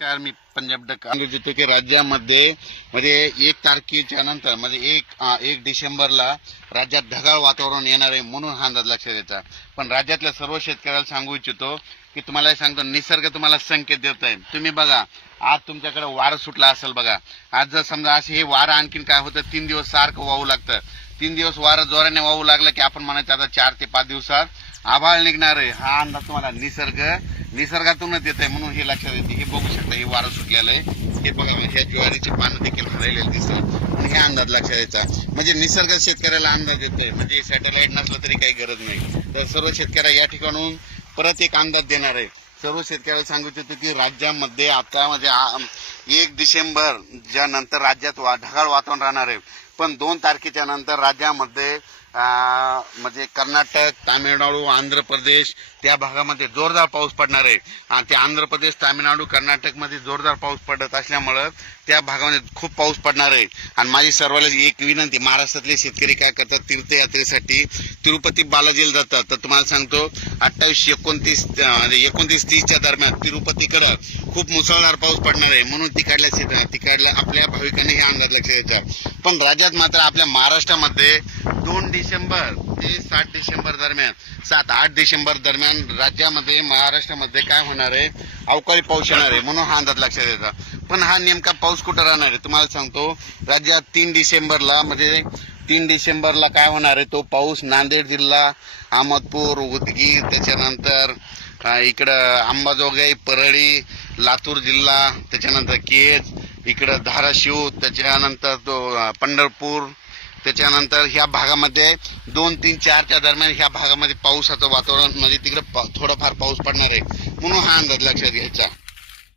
नमस्कार मी पंजाब डक सांगू की राज्यामध्ये म्हणजे एक तारखेच्या नंतर म्हणजे एक एक डिसेंबरला राज्यात ढगाळ वातावरण येणार आहे म्हणून हा अंदाज लक्षात येतात पण राज्यातल्या सर्व शेतकऱ्याला सांगू इच्छितो की तुम्हाला हे सांगतो निसर्ग तुम्हाला संकेत देत आहे तुम्ही बघा आज तुमच्याकडे वारं सुटला असेल बघा. आज जर समजा असे हे वारं आणखीन काय होतं तीन दिवस सारखं वाहू लागतं. तीन दिवस वारं जोराने वाहू लागलं की आपण म्हणायचं आता चार ते पाच दिवसात आभाळ निघणार आहे. हा अंदाज तुम्हाला निसर्ग निसर्गातूनच येत आहे म्हणून हे लक्षात येते. हे बघू शकता हे वारं सुटलेलं आहे. हे बघा ह्या ज्वारीचे पानं देखील राहिलेले दिसतात. आणि हे अंदाज लक्षात यायचा म्हणजे निसर्ग शेतकऱ्याला अंदाज येतोय म्हणजे सॅटेलाइट नसलं तरी काही गरज नाही. तर सर्व शेतकऱ्या या ठिकाणून परत एक अंदाज देणार आहे. सर्व शेतकऱ्याला सांगू इच्छितो की राज्यामध्ये आता म्हणजे एक डिसेंबर ज्या नंतर राज्यात वा- ढगाळ वातावरण राहणार आहे. पण दोन तारखेच्या नंतर राज्यामध्ये म्हणजे कर्नाटक तामिळनाडू आंध्र प्रदेश त्या भागामध्ये जोरदार पाऊस पडणार आहे. आणि ते आंध्र प्रदेश तामिळनाडू कर्नाटकमध्ये जोरदार पाऊस पडत असल्यामुळं त्या भागामध्ये खूप पाऊस पडणार आहे. आणि माझी सर्वांना एक विनंती महाराष्ट्रातले शेतकरी काय करतात तीर्थयात्रेसाठी तिरुपती बालाजीला जातात. तर तुम्हाला सांगतो अठ्ठावीस एकोणतीस म्हणजे एकोणतीस तीसच्या दरम्यान तिरुपतीकडं खूप मुसळधार पाऊस पडणार आहे. म्हणून तिकडल्या तिकडल्या आपल्या भाविकांनी हे अंदाज लक्षात यायचा पण राज्यात मात्र आपल्या महाराष्ट्रामध्ये दोन डिसेंबर ते सात डिसेंबर दरम्यान सात आठ डिसेंबर दरम्यान राज्यामध्ये महाराष्ट्रामध्ये काय होणार आहे? अवकाळी पाऊस येणार आहे म्हणून हा अंदाज लक्षात येतात पण हा नेमका पाऊस कुठं राहणार आहे? तुम्हाला सांगतो राज्यात तीन डिसेंबरला म्हणजे तीन डिसेंबरला काय होणार आहे? तो पाऊस नांदेड जिल्हा अहमदपूर उदगीर त्याच्यानंतर इकडं अंबाजोगाई परळी लातूर जिल्हा त्याच्यानंतर केज इकडं धाराशिव त्याच्यानंतर तो पंढरपूर त्याच्यानंतर ह्या भागामध्ये दोन तीन चारच्या दरम्यान ह्या भागामध्ये पावसाचं वातावरण म्हणजे तिकडे थोडंफार पाऊस पडणार आहे. म्हणून हा अंदाज लक्षात घ्यायचा.